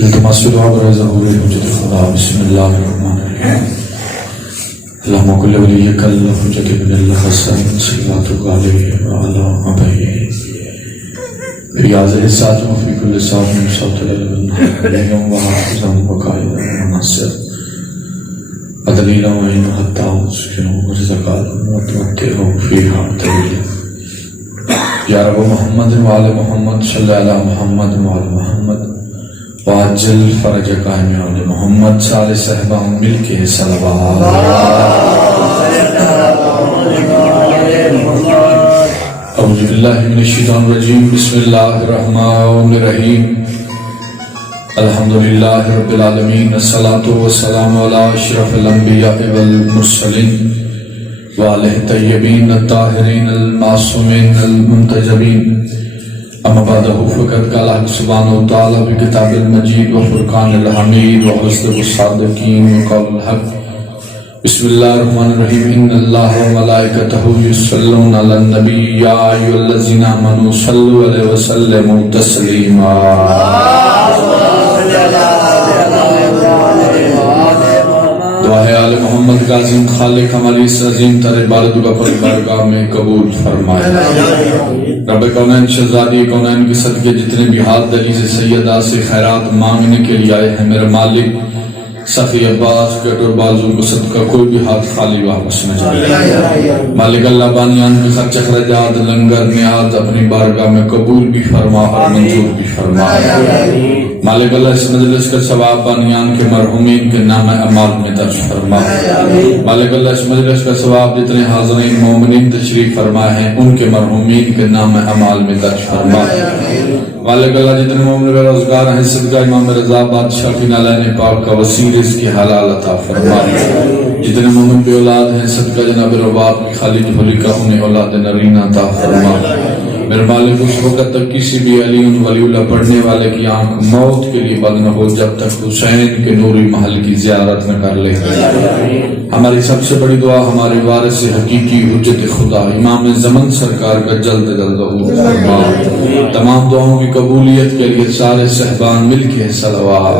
التماس دعا برائے ظہور حجت خدا بسم اللہ الرحمن الرحیم اللہم کل ولیک الحجت بن الحسن صلواتک علیہ وعلی آبائہ ریاض حسات وفی کل سات من صوت العلم علیہم وحافظم وقائدہ ونصر عدلیلہ وعین حتی سکنو ورزقالہ وتمتعہ فیہا طویلہ یا رب محمد وعلی محمد صلی علی محمد وعلی محمد واجل فرج قائم علی محمد صالح صحبہ مل کے صلوات اعوذ باللہ من الشیطان الرجیم بسم اللہ الرحمن الرحیم الحمدللہ رب العالمین الصلاة والسلام علی اشرف الانبیاء والمرسلین وآلہ طیبین الطاہرین المعصومین المنتجبین اما بعدہ فقط قال حق سبحانہ وتعالی بکتاب المجید وفرقان الحمید وحسن الصادقین وقول الحق بسم اللہ الرحمن الرحیم ان اللہ وملائکتہ یصلون علی النبی یا ایھا الذین آمنوا صلوا علیہ وسلموا تسلیما دعا ہے آل محمد کا عظیم خالق ہماری اس عظیم تر عبادت کا پر بارگاہ میں قبول فرمائے رب کونین شہزادی کونین کے صدقے جتنے بھی ہاتھ دلیز سیدہ سے خیرات مانگنے کے لیے آئے ہیں میرے مالک سخی عباس کٹور بازو کو صدقہ کوئی بھی ہاتھ خالی واپس نہ جائے مالک اللہ بانیان کے خرچ اخراجات لنگر نیاز اپنی بارگاہ میں قبول بھی فرما اور منظور بھی فرما مالک اللہ اس مجلس کا ثواب بانیان کے مرحومین کے نام اعمال میں درج فرما مالک اللہ اس مجلس کا ثواب جتنے حاضرین مومنین تشریف فرمائے ہیں ان کے مرحومین کے نام اعمال میں درج فرما مالک اللہ جتنے مومن بے روزگار ہیں صدقہ امام رضا بادشاہ کی نالین پاک کا وسیع رزق کی حلال عطا فرما جتنے مومن بے اولاد ہیں صدقہ جناب رباب کی خالد حلی کا انہیں اولاد نرینہ عطا فرما میرے مالک اس وقت تک کسی بھی علی ولی اللہ پڑھنے والے کی آنکھ موت کے لیے بند نہ ہو جب تک حسین کے نوری محل کی زیارت نہ کر لے ہماری سب سے بڑی دعا ہمارے وارث حقیقی حجت خدا امام زمن سرکار کا جلد جلد ظہور فرما تمام دعاؤں کی قبولیت کے لیے سارے صحبان مل کے صلوات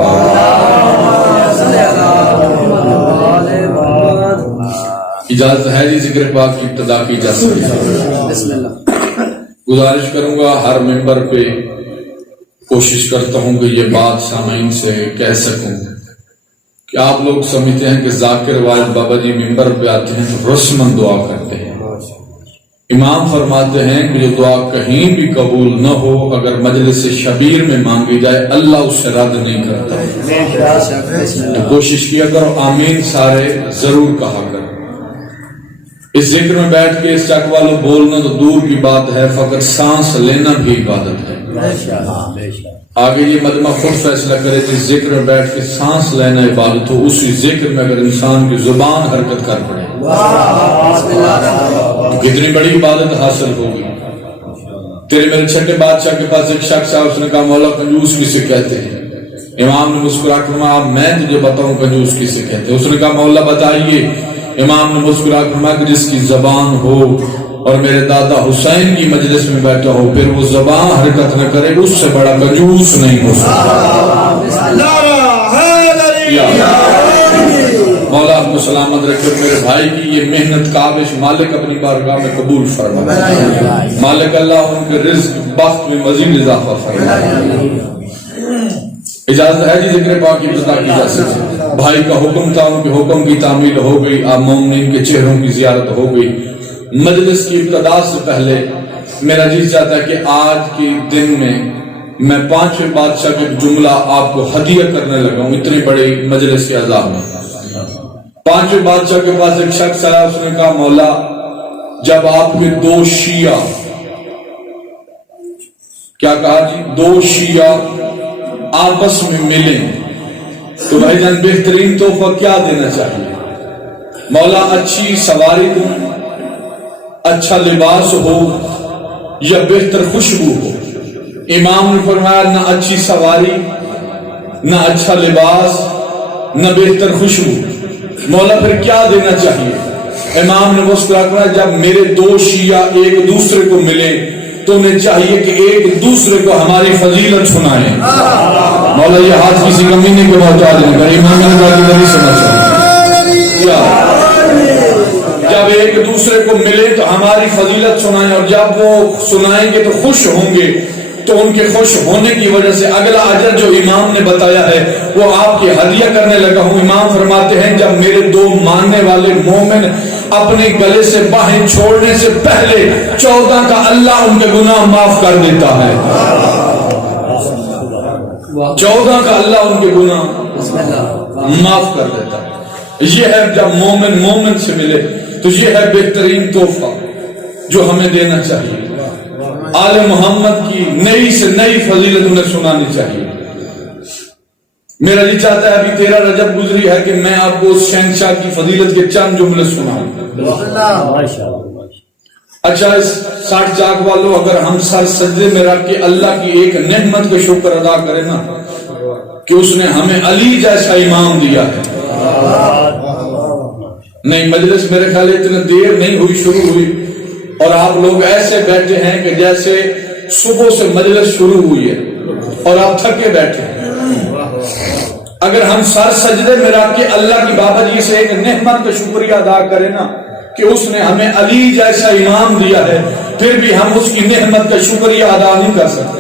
اجازت ہے جی ذکر پاک کی ابتدا کی جا سکتی بسم اللہ گزارش کروں گا ہر ممبر پہ کوشش کرتا ہوں کہ یہ بات سامعین سے کہہ سکوں کہ آپ لوگ سمجھتے ہیں کہ ذاکر واحد بابا جی ممبر پہ آتے ہیں تو رسماً دعا کرتے ہیں امام فرماتے ہیں کہ جو دعا کہیں بھی قبول نہ ہو اگر مجلس شبیر میں مانگی جائے اللہ اسے رد نہیں کرتا تو کوشش کیا کرو آمین سارے ضرور کہا کرو اس ذکر میں بیٹھ کے اس چک والوں بولنا تو دور کی بات ہے فقط سانس لینا بھی عبادت ہے آگے یہ مجمع خود فیصلہ کرے جس ذکر میں بیٹھ کے سانس لینا عبادت ہو اسی ذکر میں اگر انسان کی زبان حرکت کر پڑے کتنی بڑی عبادت حاصل ہوگی تیرے میرے چھٹے بادشاہ کے پاس ایک شخص ہے اس نے کہا مولا کنجوس کسے کہتے ہیں امام نے مسکرا کر فرمایا میں تجھے بتاؤں کنجوس کسے کہتے ہیں اس نے کہا مولا بتائیے امام نے مسکرا کر فرمایا کہ جس کی زبان ہو اور میرے دادا حسین کی مجلس میں بیٹھا ہو پھر وہ زبان حرکت نہ کرے اس سے بڑا کنجوس نہیں ہو سکتا مولا آپ کو سلامت رکھے میرے بھائی کی یہ محنت کابش مالک اپنی بارگاہ میں قبول فرما مالک اللہ ان کے رزق بخت میں مزید اضافہ فرما اجازت ہے جی ذکر پاک کی ابتدا کی جا سکتی بھائی کا حکم تھا ان کے حکم کی تعمیل ہو گئی آپ مومنین کے چہروں کی زیارت ہو گئی مجلس کی ابتدا سے پہلے میرا جی چاہتا ہے کہ آج کے دن میں میں 5ویں بادشاہ کا جملہ آپ کو ہدیہ کرنے لگا ہوں اتنی بڑی مجلس کے اعزاز میں 5ویں بادشاہ کے پاس ایک شخص آیا اس نے کہا مولا جب آپ کے 2 شیعہ کیا کہا جی 2 شیعہ آپس میں ملیں تو بھائی جان بہترین تحفہ کیا دینا چاہیے مولا اچھی سواری دوں اچھا لباس ہو یا بہتر خوشبو ہو امام نے فرمایا نہ اچھی سواری نہ اچھا لباس نہ بہتر خوشبو مولا پھر کیا دینا چاہیے امام نے مسکرا کر جب میرے 2 شیعہ ایک دوسرے کو ملے تو انہیں چاہیے کہ ایک دوسرے کو ہماری فضیلت سنائیں مولا یہ ہاتھ کسی کمینے کے محتاج نہیں کر، امام رضا کی نہیں سمجھ جب ایک دوسرے کو ملے تو ہماری فضیلت سنائیں، اور جب وہ سنائیں گے تو خوش ہوں گے، تو ان کے خوش ہونے کی وجہ سے اگلا اجر جو امام نے بتایا ہے وہ آپ کی ہدیہ کرنے لگا ہوں۔ امام فرماتے ہیں جب میرے دو ماننے والے مومن اپنے گلے سے باہیں چھوڑنے سے پہلے 14 کا اللہ ان کے گناہ معاف کر دیتا ہے، 14 کا اللہ ان کے گناہ معاف کر دیتا ہے۔ یہ ہے جب مومن مومن سے ملے تو یہ ہے بہترین تحفہ جو ہمیں دینا چاہیے۔ آل محمد کی نئی سے نئی فضیلت انہیں سنانی چاہیے۔ میرا جی چاہتا ہے ابھی 13 رجب گزری ہے کہ میں آپ کو اس شہنشاہ کی فضیلت کے چند جملے سناؤں۔ اچھا اس 60 چاک والوں، اگر ہم سر سجدے میں رکھ کے اللہ کی ایک نعمت کا شکر ادا کریں نا کہ اس نے ہمیں علی جیسا امام دیا ہے۔ نہیں مجلس میرے خیال اتنے دیر نہیں ہوئی، شروع ہوئی اور آپ لوگ ایسے بیٹھے ہیں کہ جیسے صبح سے مجلس شروع ہوئی ہے اور آپ تھکے بیٹھے ہیں۔ اگر ہم سر سجدے میں رکھ کے اللہ کی بابا جی سے ایک نعمت کا شکریہ ادا کریں نا کہ اس نے ہمیں علی جیسا امام دیا ہے، پھر بھی ہم اس کی نعمت کا شکریہ ادا نہیں کر سکتے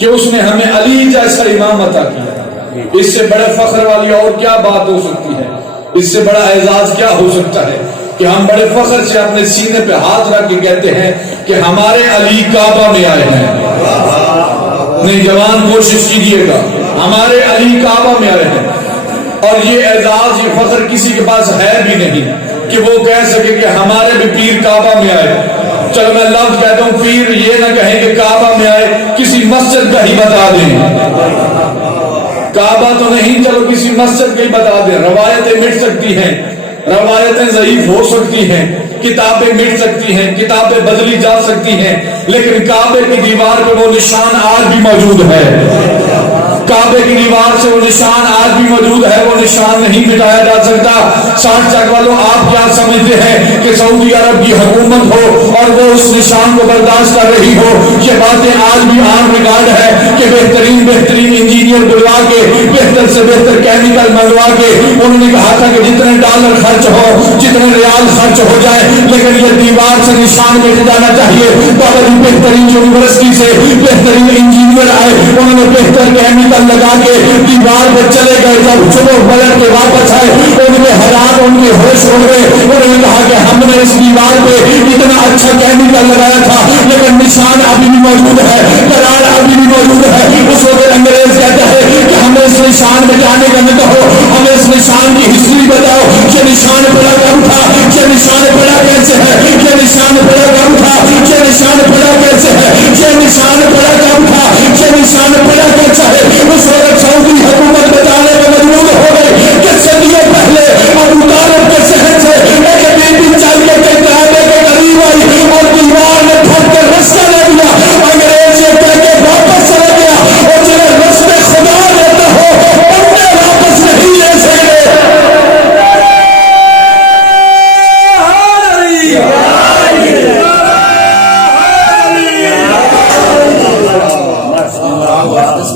کہ اس نے ہمیں علی جیسا امام عطا کیا۔ اس سے بڑے فخر والی اور کیا بات ہو سکتی ہے؟ اس سے بڑا اعزاز کیا ہو سکتا ہے کہ ہم بڑے فخر سے اپنے سینے پہ ہاتھ رکھ کے کہتے ہیں کہ ہمارے علی کعبہ میں آئے ہیں۔ نہیں جوان کوشش کیجئے گا، ہمارے علی کعبہ میں آئے ہیں۔ اور یہ اعزاز یہ فخر کسی کے پاس ہے بھی نہیں کہ وہ کہہ سکے کہ ہمارے بھی پیر کعبہ میں آئے۔ چلو میں لفظ کہتا ہوں، پیر یہ نہ کہیں کہ کعبہ میں آئے، کسی مسجد کا ہی بتا دیں۔ کعبہ تو نہیں، چلو کسی مسجد کا ہی بتا دیں۔ روایتیں مٹ سکتی ہیں، روایتیں ضعیف ہو سکتی ہیں، کتابیں مٹ سکتی ہیں، کتابیں بدلی جا سکتی ہیں، لیکن کعبے کی دیوار پہ وہ نشان آج بھی موجود ہے۔ کعبے کی دیوار سے وہ نشان آج بھی موجود ہے، وہ نشان نہیں مٹایا جا سکتا۔ 60 چک والوں آپ کیا سمجھتے ہیں کہ سعودی عرب کی حکومت ہو اور وہ اس نشان کو برداشت کر رہی ہو؟ یہ باتیں آج بھی عام ریکارڈ ہے کہ بہترین انجینئر بلوا کے بہتر سے بہتر کیمیکل منگوا کے انہوں نے کہا تھا کہ جتنے ڈالر خرچ ہو، جتنے ریال خرچ ہو جائے، لیکن یہ دیوار سے نشان مٹ جانا چاہیے۔ بابا جی بہترین یونیورسٹی سے بہترین انجینئر آئے، انہوں نے بہتر کیمیکل لگا کے دیوار پہ چلے گئے، جب صبح پلٹ کے واپس آئے ان کے حیران، ان کے ہوش اڑ گئے۔ انہوں نے کہا کہ ہم نے اس دیوار پہ اتنا اچھا کیمیکل لگایا تھا لیکن نشان ابھی بھی موجود ہے، درار ابھی بھی موجود ہے۔ اس وقت انگریز کہتا ہے کہ ہمیں اس نشان میں جانے کا نہ کہو، ہمیں اس نشان کی ہسٹری بتاؤ، یہ نشان پڑا کب تھا، یہ نشان پڑا کیسے ہے، یہ نشان پڑا کب تھا، یہ نشان پڑا کیسے ہے، یہ نشان پڑا کب تھا، یہ نشان پڑا کیسے ہے۔ اس وقت سعودی حکومت بتانے میں مجبور ہو گئی کہ صدیوں پہلے ابو طالب کے شہر سے ایک بیٹی چل کے کعبے کے قریب آئی اور دیوار نے پھٹ کر رستہ لے دیا۔ انگریز یہ کہہ کے واپس چلا گیا، اور جنہیں رستے خدا دیتے ہو انہیں واپس نہیں لے سکتے۔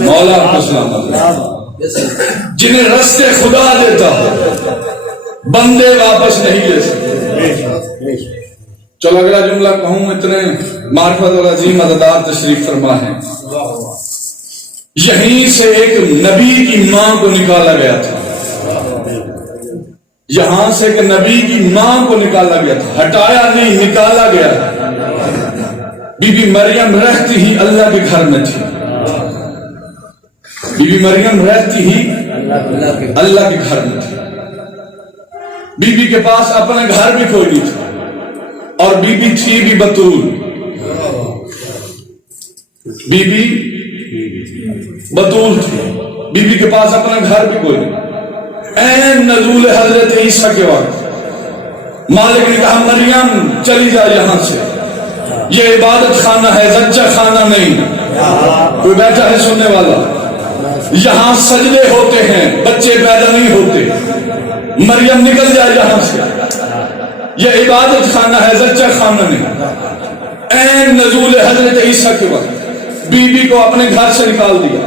مولا جنہیں رستے خدا دیتا ہو بندے واپس نہیں لے سکتے۔ چلو اگلا جملہ کہوں، اتنے معرفت اور عظیم عددار تشریف فرما ہے۔ یہیں سے ایک نبی کی ماں کو نکالا گیا تھا، یہاں سے ایک نبی کی ماں کو نکالا گیا تھا، ہٹایا نہیں، نکالا گیا۔ بی بی مریم رہتی ہی اللہ کے گھر میں تھی، بی بی مریم رہتی ہی اللہ کے گھر میں تھی۔ بی بی کے پاس اپنا گھر بھی کوئی نہیں تھا، اور بی بی تھی بھی بتول، بی بی بتول تھی، بی بی کے پاس اپنا گھر بھی کوئی نہیں۔ این نزول حضرت عیسیٰ کے وقت مالک نے کہا مریم چلی جا یہاں سے، یہ عبادت خانہ ہے، زچہ خانہ نہیں۔ کوئی بیٹھا ہے سننے والا؟ یہاں سجدے ہوتے ہیں، بچے پیدا نہیں ہوتے۔ مریم نکل جائے یہاں سے، یہ عبادت خانہ ہے، زچہ خانہ نہیں۔ این نزول حضرت عیسیٰ کے وقت بی بی کو اپنے گھر سے نکال دیا،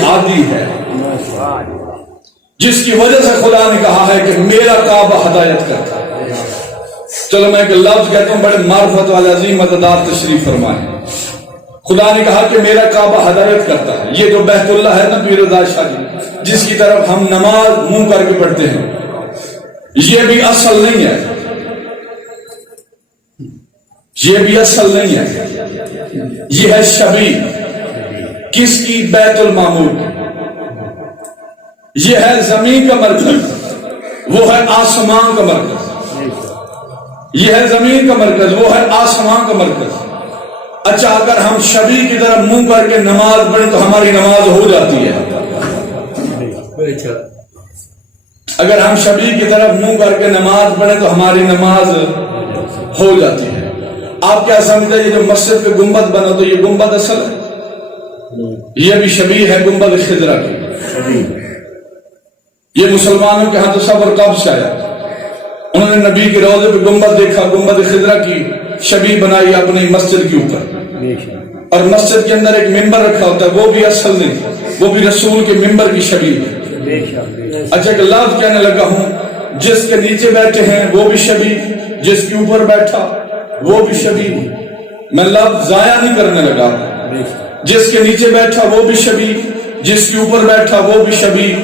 ہادی ہے، جس کی وجہ سے خدا نے کہا ہے کہ میرا کعبہ ہدایت کرتا ہے۔ چلو میں ایک لفظ کہتا ہوں، بڑے معرفت والے عظیم مددار تشریف فرمائیں۔ خدا نے کہا کہ میرا کعبہ ہدایت کرتا ہے۔ یہ جو بیت اللہ ہے نا پیر رضا شاہ جی، جس کی طرف ہم نماز منہ کر کے پڑھتے ہیں، یہ بھی اصل نہیں ہے، یہ بھی اصل نہیں ہے، یہ ہے شبیہ۔ کس کی؟ بیت المعمور کی۔ یہ ہے زمین کا مرکز، وہ ہے آسمان کا مرکز۔ یہ ہے زمین کا مرکز، وہ ہے آسمان کا مرکز۔ اچھا، اگر ہم شبیہ کی طرف منہ کر کے نماز پڑھیں تو ہماری نماز ہو جاتی ہے؟ اگر ہم شبیہ کی طرف منہ کر کے نماز پڑھیں تو ہماری نماز ہو جاتی ہے۔ آپ کیا سمجھتے ہیں یہ جو مسجد پہ گنبد بنا تو یہ گنبد اصل ہے؟ یہ بھی شبیہ ہے گنبد خضرا کی۔ یہ مسلمانوں کے ہاں تو صبر کب سے آیا؟ انہوں نے نبی کے روضے پہ گنبد دیکھا، گنبد خضرا کی شبیہ بنائی اپنی مسجد کے اوپر، اور مسجد کے اندر ایک ممبر رکھا ہوتا ہے، وہ بھی اصل نہیں، وہ بھی رسول کے ممبر کی شبیہ ہے۔ اچھا، ایک لفظ کہنے لگا ہوں، جس کے نیچے بیٹھے ہیں وہ بھی شبیہ، جس کے اوپر بیٹھا وہ بھی شبیہ۔ میں لفظ ضائع نہیں کرنے لگا، جس کے نیچے بیٹھا وہ بھی شبیہ، جس کے اوپر بیٹھا وہ بھی شبیہ۔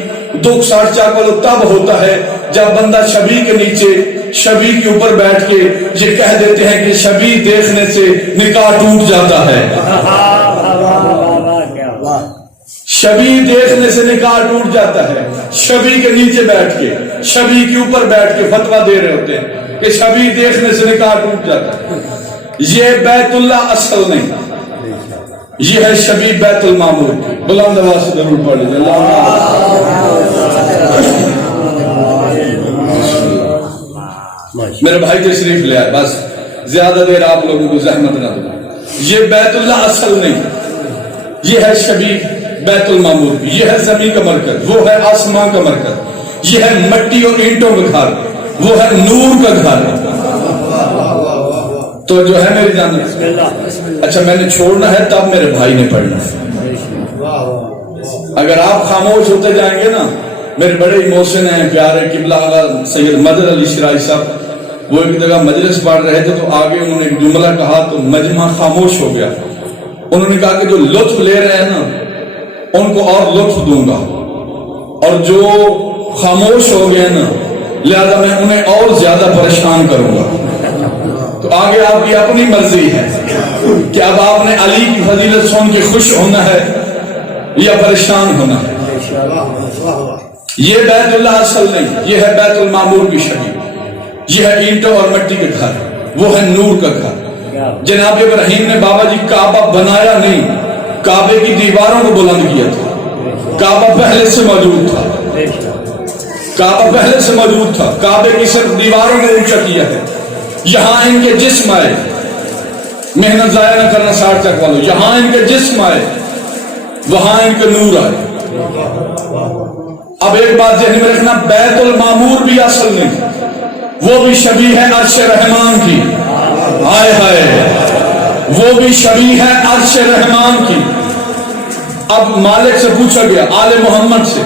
دکھ ساٹھ چاکل تب ہوتا ہے جب بندہ شبیہ کے نیچے شبیہ کے اوپر بیٹھ کے یہ کہہ دیتے ہیں کہ شبیہ دیکھنے سے نکاح ٹوٹ جاتا ہے۔ شبیہ دیکھنے سے نکاح ٹوٹ جاتا ہے۔ شبیہ کے نیچے بیٹھ کے، شبیہ کے اوپر بیٹھ کے فتویٰ دے رہے ہوتے ہیں کہ شبیہ دیکھنے سے نکاح ٹوٹ جاتا ہے۔ یہ بیت اللہ اصل نہیں، یہ ہے شبیہ بیت المعمور کی۔ بلند آواز سے ضرور پڑھ لیجیے میرے بھائی تشریف لے آئے، بس زیادہ دیر آپ لوگوں کو زحمت نہ دوں۔ یہ بیت اللہ اصل نہیں، یہ ہے شبیہ بیت المعمور کی۔ یہ ہے زمین کا مرکز، وہ ہے آسمان کا مرکز۔ یہ ہے مٹی اور اینٹوں کا گھر، وہ ہے نور کا گھر۔ تو جو ہے میری جان، اچھا میں نے چھوڑنا ہے تب میرے بھائی نے پڑھنا ہے۔ اگر آپ خاموش ہوتے جائیں گے نا، میرے بڑے محسن ہیں پیارے قبلہ اعلیٰ سید مدر علی شرائی صاحب، وہ ایک جگہ مجلس پڑھ رہے تھے تو آگے انہوں نے ایک جملہ کہا تو مجمع خاموش ہو گیا۔ انہوں نے کہا کہ جو لطف لے رہے ہیں نا ان کو اور لطف دوں گا، اور جو خاموش ہو گئے نا لہذا میں انہیں اور زیادہ پریشان کروں گا۔ تو آگے آپ کی اپنی مرضی ہے کہ اب آپ نے علی کی فضیلت سن کے خوش ہونا ہے یا پریشان ہونا ہے۔ یہ بیت اللہ اصل نہیں، یہ ہے بیت المعمور کی شبیہ۔ یہ ہے اینٹوں اور مٹی کے گھر، وہ ہے نور کا گھر۔ جناب ابراہیم نے بابا جی کعبہ بنایا نہیں، کعبے کی دیواروں کو بلند کیا تھا۔ کعبہ پہلے سے موجود تھا، کعبہ پہلے سے موجود تھا، کعبے کی صرف دیواروں کو اونچا کیا ہے۔ یہاں ان کے جسم آئے، محنت ضائع نہ کرنا 60 تک والوں، یہاں ان کے جسم آئے وہاں ان کے نور آئے۔ اب ایک بات ذہن میں رکھنا، بیت المعمور بھی اصل نہیں، وہ بھی شبیہ ہے عرش رحمان کی۔ ہائے ہائے، وہ بھی شبیہ ہے عرش رحمان کی۔ اب مالک سے پوچھا گیا آل محمد سے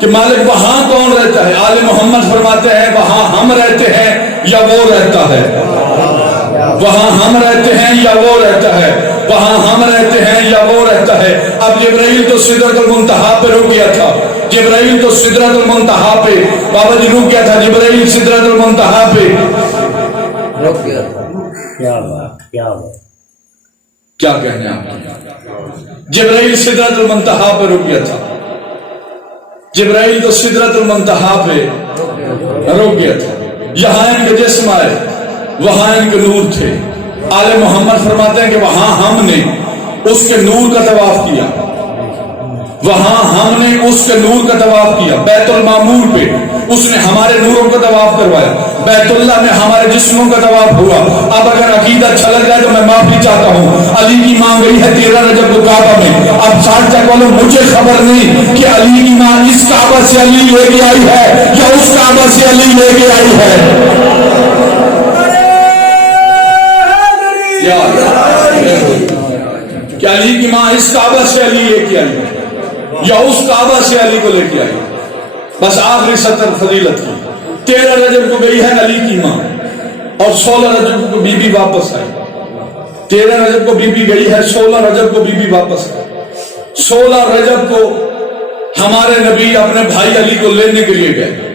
کہ مالک وہاں کون رہتا ہے؟ آل محمد فرماتے ہیں وہاں ہم رہتے ہیں یا وہ رہتا ہے؟ وہاں ہم رہتے ہیں یا وہ رہتا ہے؟ وہاں ہم رہتے ہیں یا وہ رہتا ہے؟ اب جبرائیل تو سدرۃ المنتہا پہ رک گیا تھا، جبرائیل تو سدرۃ المنتہا پہ، بابا جی رک گیا تھا جبرائیل سدرۃ المنتہا پہ رک گیا تھا۔ کیا کہنے آپ؟ جبرائیل سدرۃ المنتہا پہ رک گیا تھا، جبرائیل تو سدرۃ المنتہا پہ رک گیا تھا۔ یہاں ان کے جسم آئے وہاں ان کے نور تھے۔ آل محمد فرماتے ہیں کہ وہاں ہم نے اس کے نور کا طواف کیا، وہاں ہم نے اس کے نور کا طواف کیا۔ بیت المعمور پہ اس نے ہمارے نوروں کا طواف کروایا، بیت اللہ میں ہمارے جسموں کا طواف ہوا۔ اب اگر عقیدہ چھلک جائے تو میں معافی چاہتا ہوں، علی کی ماں گئی ہے 13 رجب کو کعبہ میں۔ اب 60 تک والوں مجھے خبر نہیں کہ علی کی ماں اس کعبہ سے علی لے کے آئی ہے یا اس کعبہ سے علی لے کے آئی ہے۔ کہ علی کی ماں اس کعبہ سے علی لے کے آئی ہے۔ یا اس کعبہ سے علی کو لے کے آئی. بس آخری سطر فضیلت کی. 13 رجب کو گئی ہے علی کی ماں اور 16 رجب کو بی بی واپس آئی. 13 رجب کو بی بی گئی ہے, 16 رجب کو بی بی واپس آئی. 16 رجب کو ہمارے نبی اپنے بھائی علی کو لینے کے لیے گئے.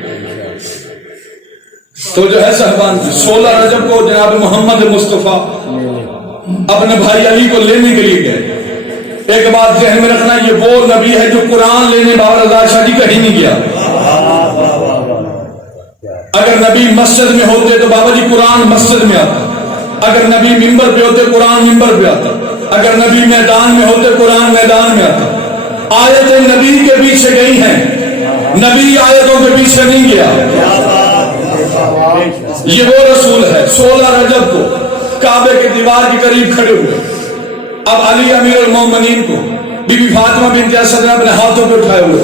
تو جو ہے صاحبان 16 رجب کو جناب محمد مصطفیٰ اپنے بھائی علی کو لینے کے لیے گئے. ایک بات ذہن میں رکھنا, یہ وہ نبی ہے جو قرآن لینے بابا رضا شاہ جی کہیں نہیں گیا. اگر نبی مسجد میں ہوتے تو بابا جی قرآن مسجد میں آتا. اگر نبی ممبر پہ ہوتے قرآن ممبر پہ آتا. اگر نبی میدان میں ہوتے قرآن میدان میں آتا. آیتیں نبی کے پیچھے گئی ہیں, نبی آیتوں کے پیچھے نہیں گیا. یہ وہ رسول ہے. 16 رجب کو کعبے کے دیوار کے قریب کھڑے ہوئے. اب علی امیر المومنین کو بی بی فاطمہ بنت اسد نے اپنے ہاتھوں پہ اٹھائے ہوئے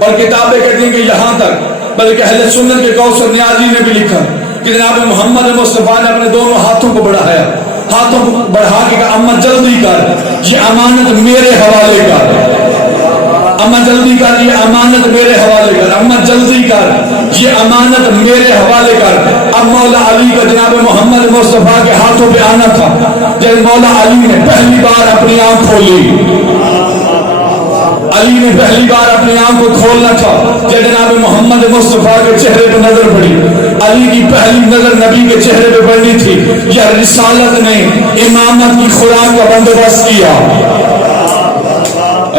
اور کتابیں کہتی ہیں کہ یہاں تک, بلکہ اہل سنت کے کوثر نیازی نے بھی لکھا کہ جناب محمد مصطفیٰ نے اپنے دونوں ہاتھوں کو بڑھایا, ہاتھوں کو بڑھا کے کہا اماں جلدی کر, یہ امانت میرے حوالے کر. اماں جلدی کر, یہ امانت میرے حوالے کر. اماں جلدی کر, یہ امانت میرے حوالے کر. اب مولا علی کا جناب محمد مصطفیٰ کے ہاتھوں پہ آنا تھا. جب مولا علی نے پہلی بار اپنی آنکھ کھولی, علی نے پہلی بار اپنی آنکھ کو کھولنا تھا جب جناب محمد مصطفیٰ کے چہرے پہ نظر پڑی. علی کی پہلی نظر نبی کے چہرے پہ پڑنی تھی. یا رسالت نے امامت کی خوراک کا بندوبست کیا,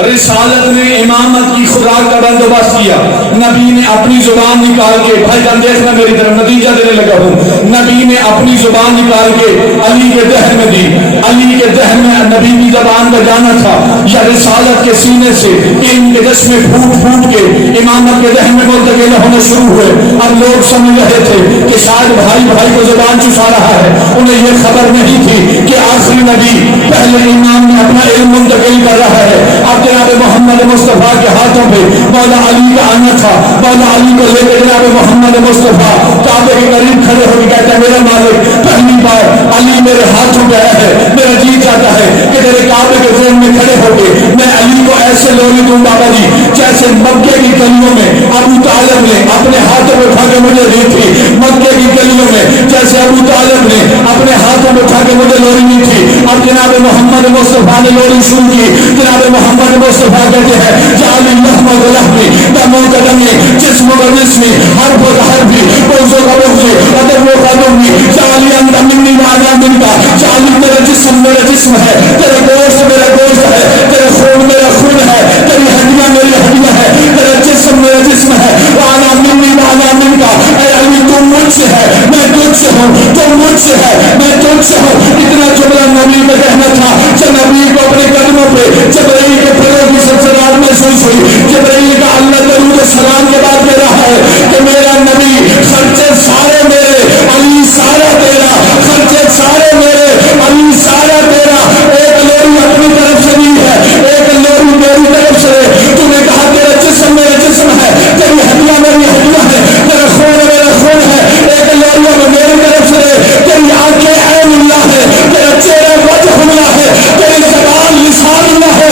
رسالت نے امامت کی خوراک کا بندوبست کیا. نبی نے اپنی زبان نکال کے, بھائی جان دیکھنا میری طرف, نتیجہ دینے لگا ہوں. نبی نے اپنی زبان نکال کے علی کے دہن میں دی. علی کے دہن میں نبی کی زبان کا جانا تھا. یا رسالت کے سینے سے علم کے جسمے پھوٹ پھوٹ کے امامت کے دہن میں منتقل ہونے شروع ہوئے. اب لوگ سمجھ رہے تھے کہ شاید بھائی بھائی کو زبان چسا رہا ہے. انہیں یہ خبر نہیں تھی کہ آخری نبی پہلے امام میں اپنا علم منتقل کر رہا ہے. اب جناب محمد مصطفیٰ کے ہاتھوں پہ مولا علی کا آنا تھا. مولا علی کو لے کے جناب محمد مصطفیٰ کعبے کے قریب کھڑے ہو کے کہتا ہے میرا مالک پہلی بار علی میرے ہاتھوں پہ آیا ہے. میرا جی چاہتا ہے کہ تیرے کعبے کے فریم میں کھڑے ہو کے میں علی کو ایسے لولی دوں بابا جی جیسے مکے کی گلیوں میں ابو طالب نے اپنے ہاتھوں میں اٹھا کے مجھے دی تھی. مکے کی گلیوں میں جیسے ابو طالب نے اپنے ہاتھوں میں اٹھا کے مجھے لولی دی تھی. اب جناب محمد مصطفیٰ نے لولی شروع کی. جناب محمد مصطفیٰ کہتے ہیں جعل اللحم ولحمی دم و قدمی جسم و جسمی حرف و حرفی بغض و بغضی ادب و قدمی جعلی انت منی وانا منکا. جعلی میرا جسم میرا جسم ہے, تیرا گوشت میرا گوشت ہے, تیرا خون میرا خون ہے, تیری ہڈیاں میری ہڈیاں ہے, تیرا جسم میرا جسم ہے. وانا منی وانا منکا. اے علی تم مجھ سے ہے میں تجھ سے ہوں, تم مجھ سے ہے میں تجھ سے ہوں. اتنا جملہ نبی کا کہنا تھا. جب نبی کو اپنے قدموں پہ جبرائیل کے پیروں کی سلسلات محسوس ہوئی. جبرائیل کا اللہ درود سلام کے بعد کہہ رہا ہے کہ میرا نبی خرچے سارے میرے, علی سارا تیرا. خرچے سارے میرے, علی سارا تیرا. ایک لوری اپنی طرف سے نہیں ہے, ایک لوری میری طرف سے. تو نے کہا تیرا جسم میرا جسم ہے, تیری ہڈیاں میری ہڈیاں ہے, تیرا خون میرا خون ہے. ایک لوری میری طرف سے. تیری آنکھیں عین اللہ ہے, تیرا چہرہ وجہ اللہ ہے, تیری زبان لسان اللہ ہے.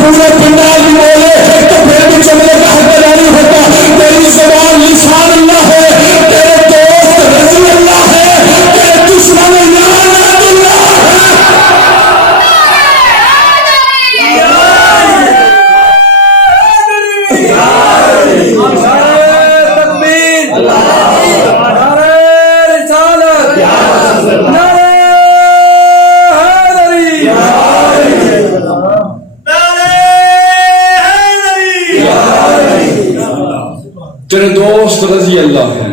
پورے پنڈال بھی بولے تو پھر بھی جملے کا حق نہیں ہوتا. تیری زبان لسان اللہ ہے, تیرے دوست رضی اللہ ہے, تیرے دشمن لعنت اللہ ہے. تیرے دوست رضی اللہ ہے,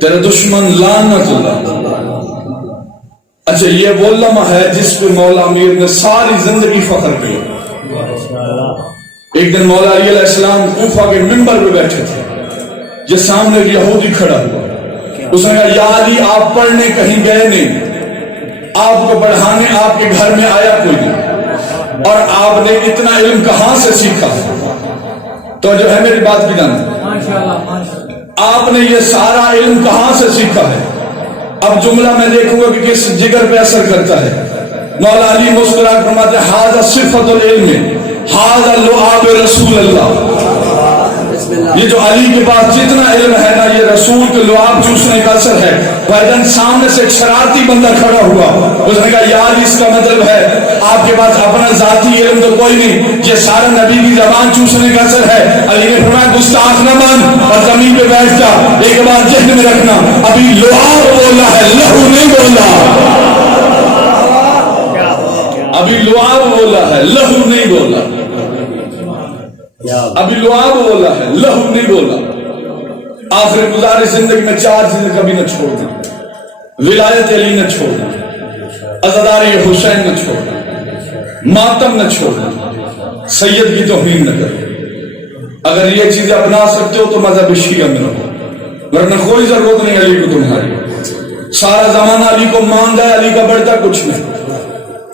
تیرے دشمن لعنت اللہ. اچھا یہ وہ لمحہ ہے جس پہ مولا امیر نے ساری زندگی فخر کیا. ایک دن مولا علی علیہ السلام کوفہ کے منبر پہ بیٹھے تھے. یہ سامنے ایک یہودی کھڑا ہوا. اس نے کہا یا علی آپ پڑھنے کہیں گئے نہیں, آپ کو پڑھانے آپ کے گھر میں آیا کوئی نہیں, اور آپ نے اتنا علم کہاں سے سیکھا؟ تو جو ہے میری بات کی جانتے آپ نے یہ سارا علم کہاں سے سیکھا ہے؟ اب جملہ میں دیکھوں گا کہ کس جگر پہ اثر کرتا ہے. مولا علی مسکرا فرماتے ہیں ھذا صفۃ العلم ھذا لعاب رسول اللہ. یہ جو علی کے پاس جتنا علم ہے نا یہ رسول کے لعاب چوسنے کا اثر ہے. بھائی سامنے سے ایک شرارتی بندہ کھڑا ہوا, اس نے کہا یا علی اس کا مطلب ہے آپ کے پاس اپنا ذاتی علم تو کوئی نہیں, یہ سارا نبی کی زبان چوسنے کا اثر ہے. علی نے فرمایا گستاخ نہ بن اور زمین پہ بیٹھ جا. ایک بات ذہن میں رکھنا, ابھی لعاب بولا ہے لہو نہیں بولا. ابھی لعاب بولا ہے لہو نہیں بولا. ابھی لعاب بولا ہے لہو نہیں بولا. آخر گزارش زندگی میں 4 چیزیں کبھی نہ چھوڑنا. ولایت علی نہ چھوڑنا, عزاداری حسین نہ چھوڑنا, ماتم نہ چھوڑنا, سید کی توہین نہ کرنا. اگر یہ چیزیں اپنا سکتے ہو تو مذہب شیعہ میں رہو, ورنہ کوئی ضرورت نہیں علی کو تمہاری. سارا زمانہ علی کو مان جائے علی کا بڑھتا کچھ نہیں,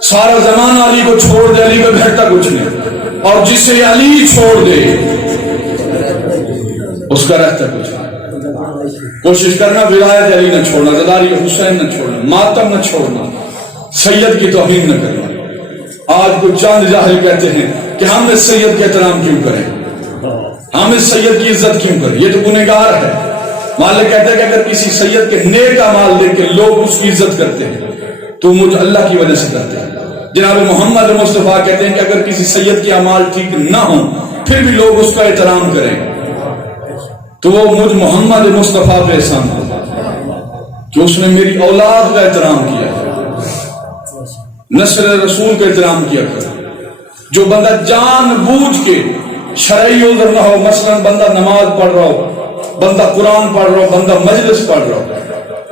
سارا زمانہ علی کو چھوڑ دے علی کا گھٹتا کچھ نہیں, اور جسے علی چھوڑ دے اس کا رہتا کچھ نہیں. کوشش کرنا ولایت علی نہ چھوڑنا, عزاداری حسین نہ چھوڑنا, ماتم نہ چھوڑنا, سید کی توہین نہ کرنا. آج کچھ چاند جاہل کہتے ہیں کہ ہم اس سید کے احترام کیوں کریں, ہم اس سید کی عزت کیوں کریں, یہ تو گنہگار ہے. مالک کہتے ہیں کہ اگر کسی سید کے نیک اعمال دیکھ کے لوگ اس کی عزت کرتے ہیں تو مجھے اللہ کی وجہ سے کرتے ہیں. جناب محمد مصطفیٰ کہتے ہیں کہ اگر کسی سید کے اعمال ٹھیک نہ ہوں پھر بھی لوگ اس کا احترام کریں تو وہ مجھ محمد مصطفیٰ پہ احسان ہوگا کہ اس نے میری اولاد کا احترام کیا, نسل رسول کا احترام کیا کر. جو بندہ جان بوجھ کے شرعی عذر نہ ہو, مثلا بندہ نماز پڑھ رہا ہو, بندہ قرآن پڑھ رہا ہو, بندہ مجلس پڑھ رہا ہو,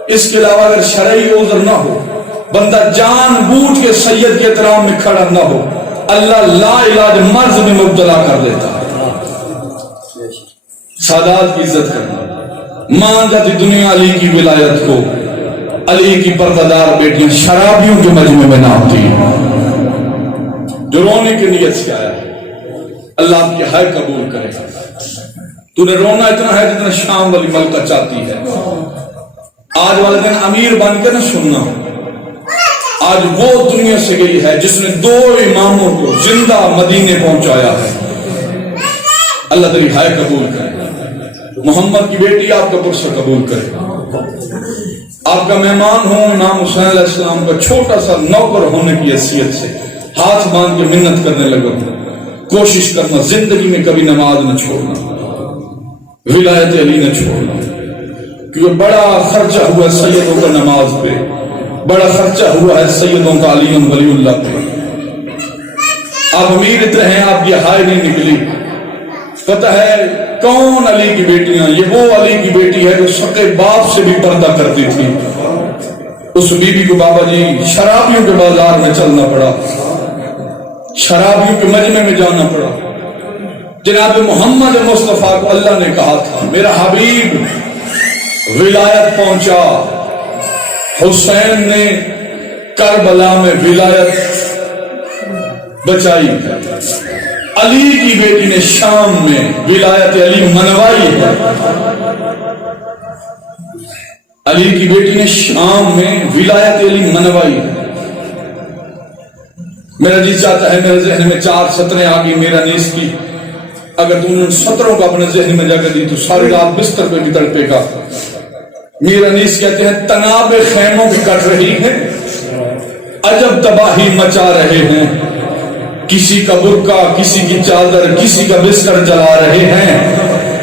اس کے علاوہ اگر شرعی عذر نہ ہو, بندہ جان بوجھ کے سید کے احترام میں کھڑا نہ ہو, اللہ لا علاج مرض میں مبتلا کر دیتا ہے. سادات کی عزت کرنا, مان جاتی دنیا علی کی ولایت کو, علی کی پردہ بیٹیاں شرابیوں کے مجمع میں نہ ہوتی. جو رونے کی نیت سے آیا اللہ آپ کے حق قبول کرے. تو نے رونا اتنا ہے جتنا شام والی ملکہ چاہتی ہے. آج والے دن امیر بن کے نہ سننا, آج وہ دنیا سے گئی ہے جس نے 2 اماموں کو زندہ مدینے پہنچایا ہے. اللہ تیری حق قبول کرے. محمد کی بیٹی آپ کا پرسہ قبول کرے. آپ کا مہمان ہوں, امام حسین علیہ السلام کا چھوٹا سا نوکر ہونے کی حیثیت سے ہاتھ باندھ کے منت کرنے لگا. کوشش کرنا زندگی میں کبھی نماز نہ چھوڑنا, ولایت علی نہ چھوڑنا, کیونکہ بڑا خرچہ ہوا سیدوں کا نماز پہ, بڑا خرچہ ہوا ہے سیدوں کا علی ولی اللہ پہ. آپ امیر اتنے ہیں, آپ کی ہائے نہیں نکلی. پتہ ہے کون علی کی بیٹیاں, یہ وہ علی کی بیٹی ہے جو سکے باپ سے بھی پردہ کرتی تھی. اس بی بی کو بابا جی شرابیوں کے بازار میں چلنا پڑا, شرابیوں کے مجمع میں جانا پڑا. جناب محمد مصطفیٰ کو اللہ نے کہا تھا میرا حبیب ولایت پہنچا. حسین نے کربلا میں ولایت بچائی ہے, علی کی بیٹی نے شام میں ولایت علی منوائی ہے. علی کی بیٹی نے شام میں ولایت علی منوائی ہے. میرا جی چاہتا ہے, میرے ذہن میں 4 سطریں آ گئی میرا نیس کی. اگر تم نے 17 کو اپنے ذہن میں جگہ دی تو ساری رات بستر پہ بھی تڑپے گا. میرا نیس کہتے ہیں تناب خیموں کی کٹ رہی ہے, عجب تباہی مچا رہے ہیں. کسی کا برقع, کسی کی چادر, کسی کا بستر جلا رہے ہیں.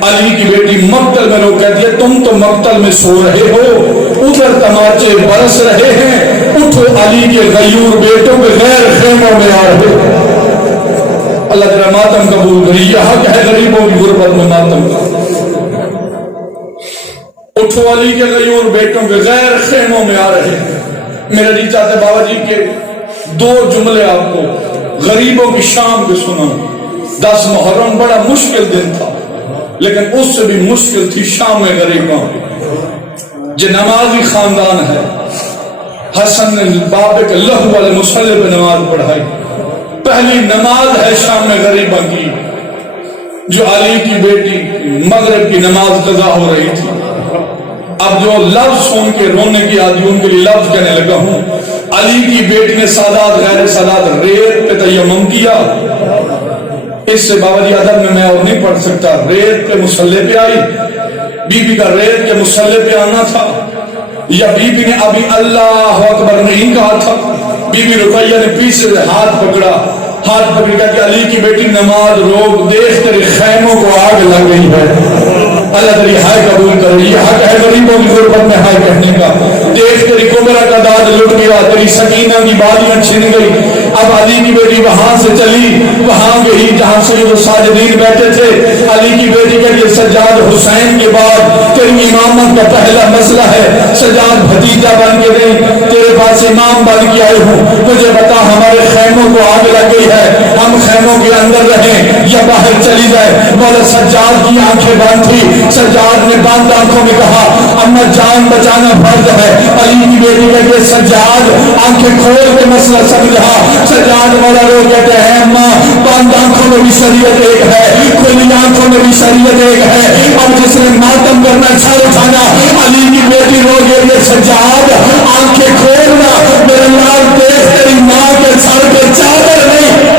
علی کی بیٹی مقتل میں لوگ کہتی ہے تم تو مقتل میں سو رہے ہو, ادھر تماچے برس رہے ہیں, اٹھو علی کے غیور بیٹوں کے غیر خیموں میں آ رہے. اللہ تیرا ماتم قبول کری, یہ حق ہے غریبوں کی غربت میں ماتم کا. اٹھو علی کے غیور بیٹوں کے غیر خیموں میں آ رہے ہیں. میرا جی چاہتے بابا جی کے 2 جملے آپ کو غریبوں کی شام کے سناؤں. 10 محرم بڑا مشکل دن تھا, لیکن اس سے بھی مشکل تھی شام میں غریبوں. جو نمازی خاندان ہے, حسن نے بابے کے لہو والے مسلح پہ نماز پڑھائی. پہلی نماز ہے شام میں غریبوں کی, جو علی کی بیٹی مغرب کی نماز قضا ہو رہی تھی. اب جو لفظ سن کے رونے کی عادی ان کے لیے لفظ کہنے لگا ہوں. علی کی بیٹی نے سادات غیر سادات ریت پہ تیمم کیا, اس سے بابا جی ادب میں اور نہیں پڑھ سکتا. ریت کے مسلح پہ آئی, بی بی کا ریت کے مسلح پہ آنا تھا, یا بی بی نے ابھی اللہ اکبر نہیں کہا تھا؟ بی بی رقیہ نے پیچھے سے ہاتھ پکڑا کہ علی کی بیٹی نماز روک, دیکھ تیرے خیموں کو آگ لگ گئی ہے. اللہ تیری ہائے قبول کرے, یہ حق ہے غریبوں کی غربت میں ہائے کہنے کا. دیکھ تیری کمرہ کا داد لٹ گیا, تیری سکینہ کی بالیاں چھن گئی. اب علی کی بیٹی وہاں سے چلی, وہاں گئی جہاں سے جو ساجدین بیٹھے تھے. علی کی بیٹی کے لیے سجاد حسین کے بعد تیری امامت کا پہلا مسئلہ ہے. سجاد بھتیجا بن کے نہیں, تیرے پاس امام بن کے آئے ہوں. مجھے بتا ہمارے خیموں کو آگ لگ گئی ہے, ہم خیموں کے اندر رہیں یا باہر چلی جائے؟ مولا سجاد کی آنکھیں بند تھی. سجاد نے بند آنکھوں میں کہا اما جان بچانا فرض ہے. علی کی بیٹی کے لیے سجاد آنکھیں کھول کے مسئلہ سمجھا. سجاد مولا رو کہتے ہیں اما بند آنکھوں میں بھی شریعت ایک ہے, کھلی آنکھوں میں بھی شریعت ایک ہے. اب جس نے ماتم کرنا سر اٹھانا. علی کی بیٹی رو کے لیے سجاد آنکھیں کھولنا, میرے لال دیکھ تیری ماں کے سر پہ چادر نہیں.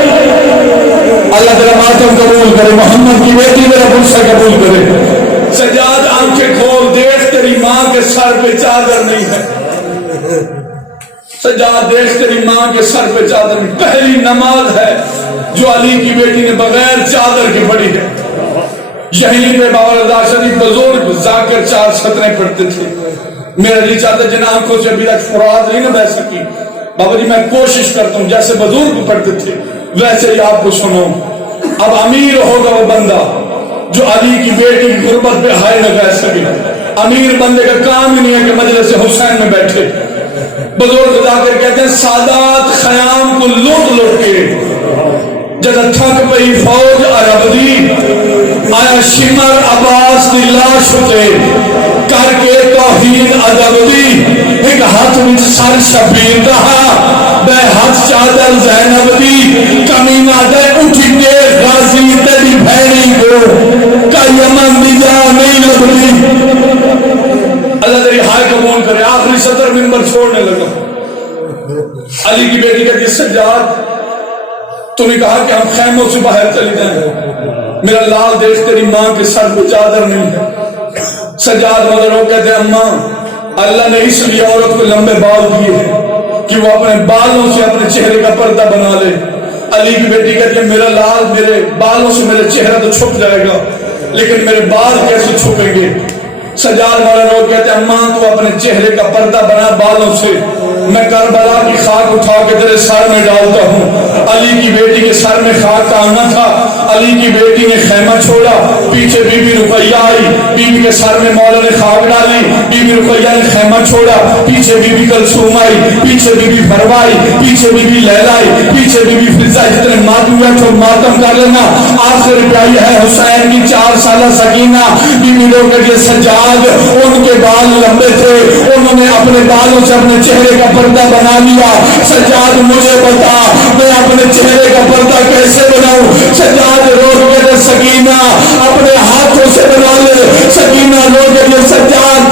اللہ تیرا ماتم قبول کرے, محمد کی بیٹی میرا غصہ قبول کرے. سجاد آنکھیں کھول, دیکھ تیری ماں کے سر پہ چادر نہیں ہے. سجاد دیکھ تیری ماں کے سر پہ چادر نہیں. پہلی نماز ہے جو علی کی بیٹی نے بغیر چادر کے پڑھی ہے. یہیں پہ بابا رضا شریف بزرگ ذاکر 4 سطریں پڑھتے تھے. میرا جی چاہتا جن آنکھوں سے ابھی تک فرات نہیں نہ بہ سکی. بابا جی میں کوشش کرتا ہوں جیسے بزرگ پڑھتے تھے ویسے ہی آپ کو سنو. اب امیر ہوگا وہ بندہ جو علی کی بیٹی کی غربت پہ ہائے نہ کہہ سکے. امیر بندے کا کام ہی نہیں ہے کہ مجلس حسین میں بیٹھے. بزرگ جا کر کہتے ہیں سادات خیام کو لوٹ لوٹ کے جب تھک پئی فوج عرب دی, آیا شمر عباس دی لاش ہوتے کر کے توحید ادب دی. ایک ہاتھ میں سر شبیر رہا, بے ہاتھ چادر زینب دی. کمینہ دے اٹھ کے غازی تیری بھینی کو کا یمن دی جا نہیں لگتی. اللہ تیری ہائے قبول کرے. آخری سطر منبر چھوڑنے لگا. علی کی بیٹی کا جس سجاد تو نے کہا کہ ہم خیموں سے باہر چلی جائیں. میرا لال دیکھ تیری ماں کے سر پہ چادر نہیں ہے. سجاد مدروں کہتے ہیں اماں اللہ نے اس لیے عورت کو لمبے بال دیے ہیں کہ وہ اپنے بالوں سے اپنے چہرے کا پردہ بنا لے. علی کی بیٹی کہتی ہے میرا لال میرے بالوں سے میرے چہرہ تو چھپ جائے گا لیکن میرے بال کیسے چھپیں گے؟ سجاد والا لوگ کہتے ہیں اماں تو اپنے چہرے کا پردہ بنا بالوں سے, میں کربلا کی خاک اٹھا کے تیرے سر میں ڈالتا ہوں. علی کی بیٹی کے سر میں خاک آنا تھا. علی کی بیٹی نے خیمہ چھوڑا, پیچھے بی بی رقیہ آئی, بی بی کے سر میں مولا نے خاک ڈالی. بی بی رقیہ نے خیمہ چھوڑا, پیچھے بی بی کلثوم آئی, پیچھے بی بی فروا آئی, پیچھے بی بی لیلا آئی, پیچھے بی بی فضا. جتنے ماتم بیٹھو ماتم کر لینا. آخر پہ آئی ہے حسین کی 4 سالہ سکینہ. بی بی لوگ کے سجاد ان کے بال لمبے تھے, انہوں نے اپنے بالوں سے اپنے چہرے کا پردہ بنا لیا. سجاد مجھے بتا میں اپنے چہرے کا پردہ کیسے بناؤں؟ سجاد روک کے سکینہ اپنے ہاتھوں سے بنا لے. سکینہ روک کے سجاد